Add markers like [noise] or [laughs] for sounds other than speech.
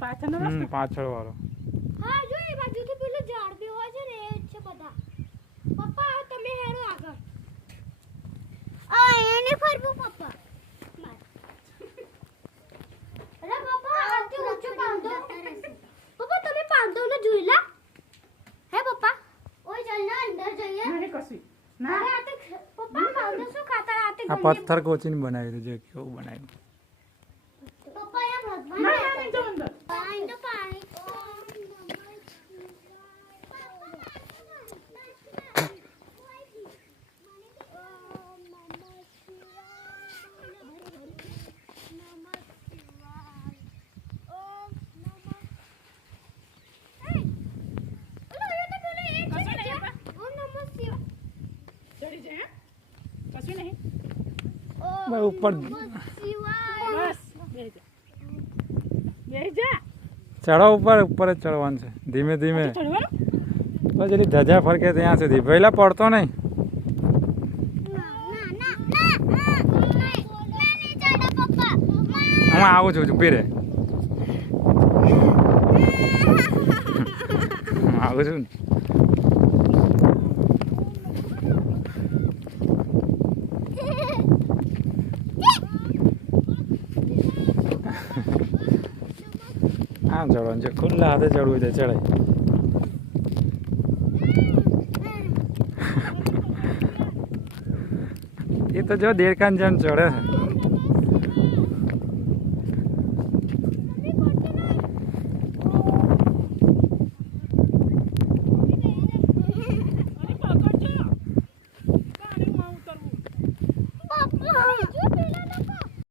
પાછળનો રસ્તો? પાછળ વાળો હા જો એ બાજુથી પેલું ઝાડ બી હોય છે ને એ છે બધા. પપ્પા તમે હેરો આગળ. આ એને ફરવું પપ્પા. અરે પપ્પા આથી ઊંચો પાંદો. પપ્પા તમે પાંદો ને જોઈ લા. હે પપ્પા? ઓય ચાલ ના અંદર જઈએ અરે ના. આ તો પપ્પા પાંદો શું ખાતર આ તે આ પથ્થર કોચીને બનાવ્યું છે કેવું બનાવ્યું પપ્પા અહીંયા ભગવાન ના ના બેઠા નહીં જો અંદર પાણી તો પાણી ચડી જાય હા કશું નહીં ભાઈ ઉપર ચડો ઉપર ઉપર જ ચડવાનું છે. ધીમે ધીમે. બસ ધજા ફરકે ત્યાં સુધી. પહેલા પડતો નહીં. હું આવું છું ઊભી રે. [laughs] હું આવું છું ને. આમ ચડવાનું છે. ખુલ્લા હાથે ચડવું છે ચડાય. એ તો જો દેડકાન જેમ ચડે છે.